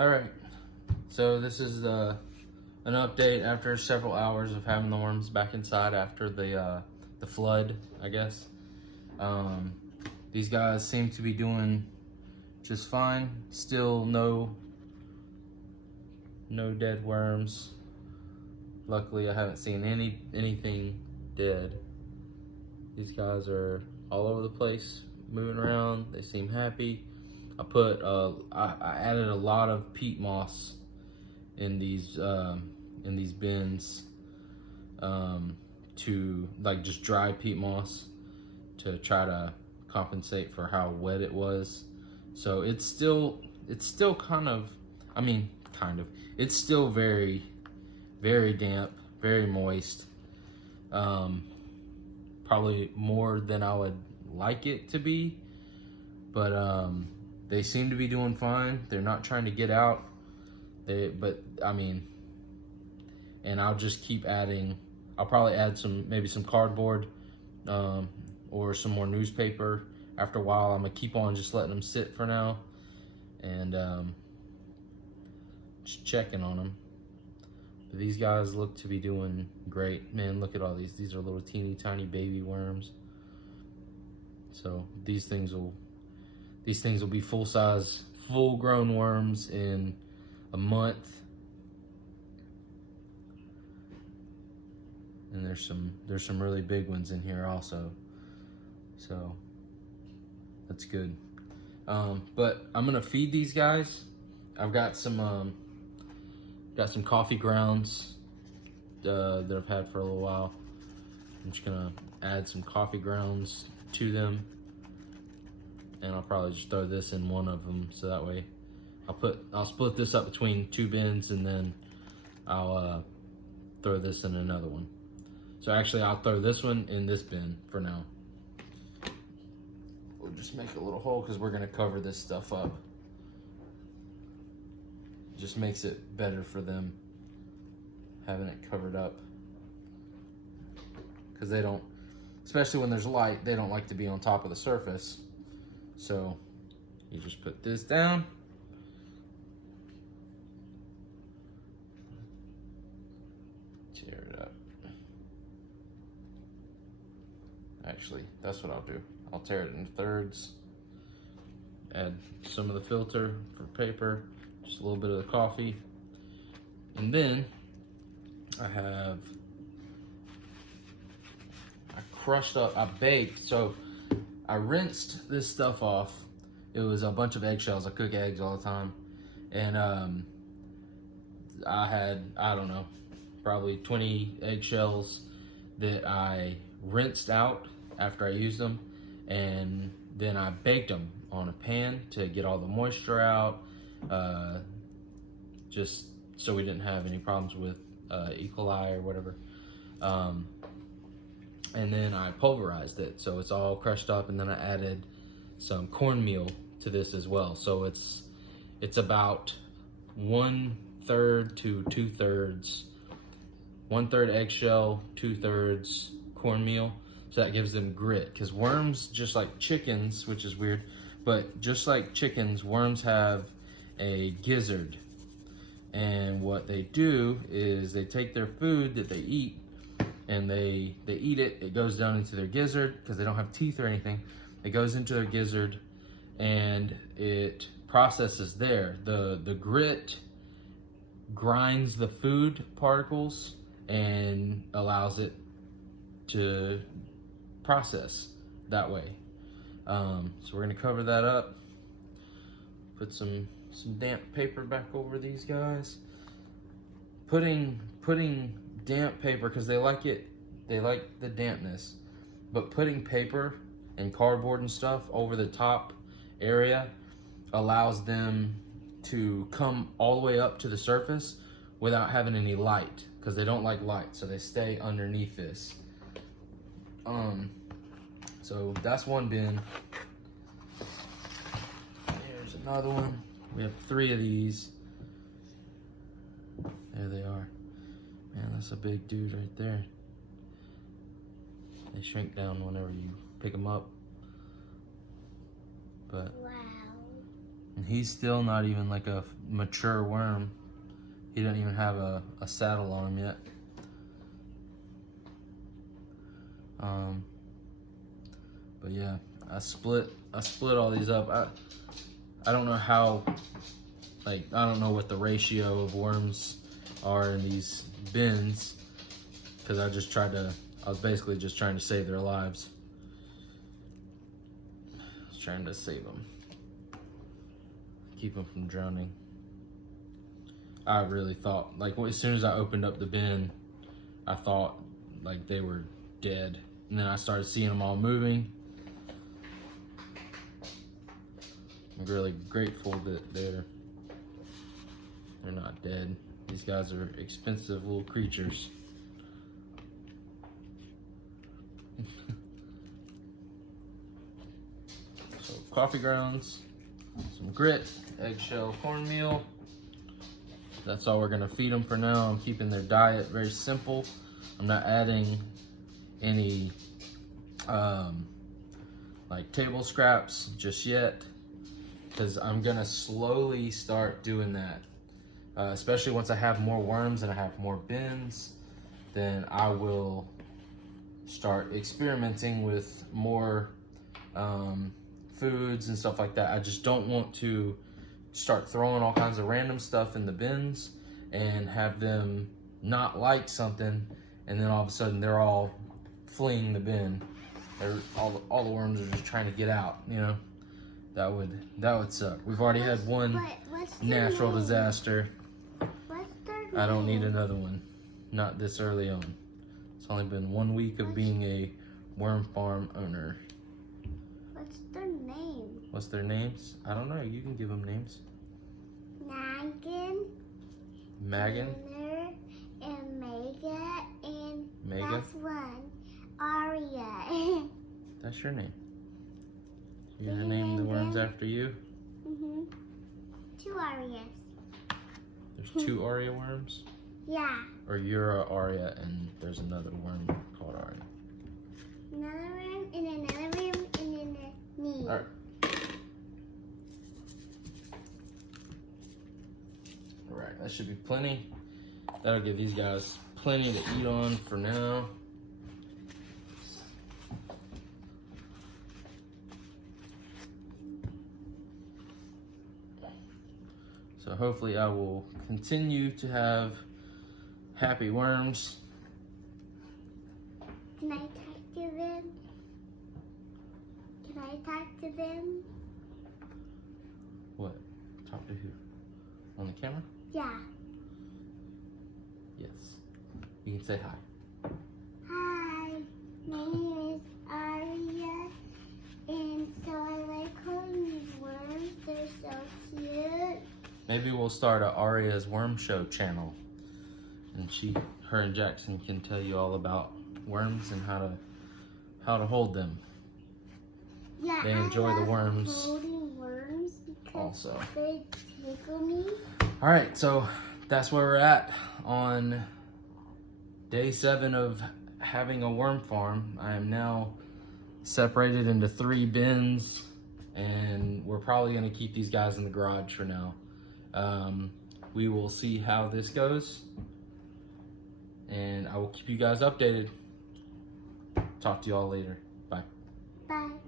All right, so this is an update after several hours of having the worms back inside after the flood, I guess. These guys seem to be doing just fine. Still no dead worms. Luckily, I haven't seen anything dead. These guys are all over the place, moving around. They seem happy. I added a lot of peat moss in these bins, to like just dry peat moss to try to compensate for how wet it was. So it's still kind of, it's still very, very damp, very moist. Probably more than I would like it to be, but they seem to be doing fine. They're not trying to get out. And I'll just keep adding. I'll probably add maybe some cardboard, or some more newspaper. After a while, I'm gonna keep on just letting them sit for now, and just checking on them. But these guys look to be doing great. Man, look at all these. These are little teeny tiny baby worms. So these things will be full-size, full-grown worms in a month. And there's some really big ones in here also. So that's good. But I'm gonna feed these guys. I've got some coffee grounds that I've had for a little while. I'm just gonna add some coffee grounds to them, and I'll probably just throw this in one of them, so that way I'll split this up between two bins, and then I'll throw this in another one. So actually, I'll throw this one in this bin for now. We'll just make a little hole because we're gonna cover this stuff up. Just makes it better for them having it covered up, because they don't, especially when there's light, they don't like to be on top of the surface. So you just put this down, tear it up. Actually, that's what I'll do. I'll tear it into thirds, add some of the filter for paper, just a little bit of the coffee, and then I baked, so I rinsed this stuff off. It was a bunch of eggshells. I cook eggs all the time, and I had, I don't know, probably 20 eggshells that I rinsed out after I used them, and then I baked them on a pan to get all the moisture out, just so we didn't have any problems with E. coli or whatever. And then I pulverized it, so it's all crushed up, and then I added some cornmeal to this as well. So it's about 1/3 to 2/3, 1/3 eggshell, 2/3 cornmeal. So that gives them grit, because worms, just like chickens, which is weird, but just like chickens, worms have a gizzard. And what they do is they take their food that they eat, and they eat it. It goes down into their gizzard, because they don't have teeth or anything. It goes into their gizzard, and it processes there. The grit grinds the food particles and allows it to process that way. So we're gonna cover that up. Put some damp paper back over these guys. Putting damp paper, because they like the dampness, but putting paper and cardboard and stuff over the top area allows them to come all the way up to the surface without having any light, because they don't like light, so they stay underneath this. So that's one bin. Here's another one. We have 3 of these. There they are. Man, that's a big dude right there. They shrink down whenever you pick them up. But wow. And he's still not even like a mature worm. He doesn't even have a saddle on him yet. But yeah, I split all these up. I don't know how, like, I don't know what the ratio of worms are in these bins, because I was basically just trying to save their lives. I was trying to save them. Keep them from drowning. I really thought, like, as soon as I opened up the bin, I thought, like, they were dead. And then I started seeing them all moving. I'm really grateful that they're not dead. These guys are expensive little creatures. So coffee grounds, some grit, eggshell cornmeal. That's all we're gonna feed them for now. I'm keeping their diet very simple. I'm not adding any like table scraps just yet, because I'm gonna slowly start doing that. Especially once I have more worms and I have more bins, then I will start experimenting with more foods and stuff like that. I just don't want to start throwing all kinds of random stuff in the bins and have them not like something, and then all of a sudden they're all fleeing the bin. All the worms are just trying to get out, you know? That would suck. We've already had one natural disaster. I don't need another one. Not this early on. It's only been 1 week of being a worm farm owner. What's their name? What's their names? I don't know. You can give them names. Megan, and Mega, and Mega. last one, Aria. That's your name. You're gonna name the worms after you? Mhm. 2 Arias. There's 2 Aria worms? Yeah. Or you're a Aria and there's another worm called Aria? Another room, and another room, and then me. Alright. Alright, that should be plenty. That'll give these guys plenty to eat on for now. So hopefully I will continue to have happy worms. Can I talk to them? Can I talk to them? What? Talk to who? On the camera? Yeah. Yes. You can say hi. Hi, my name is Aria, and so I like calling these worms. They're so cute. Maybe we'll start a Aria's Worm Show channel, and her and Jackson can tell you all about worms and how to hold them. Yeah, They enjoy the worms holding worms because also. they tickle me. All right, so that's where we're at on day 7 of having a worm farm. I am now separated into 3 bins, and we're probably gonna keep these guys in the garage for now. We will see how this goes, and I will keep you guys updated. Talk to you all later. Bye. Bye.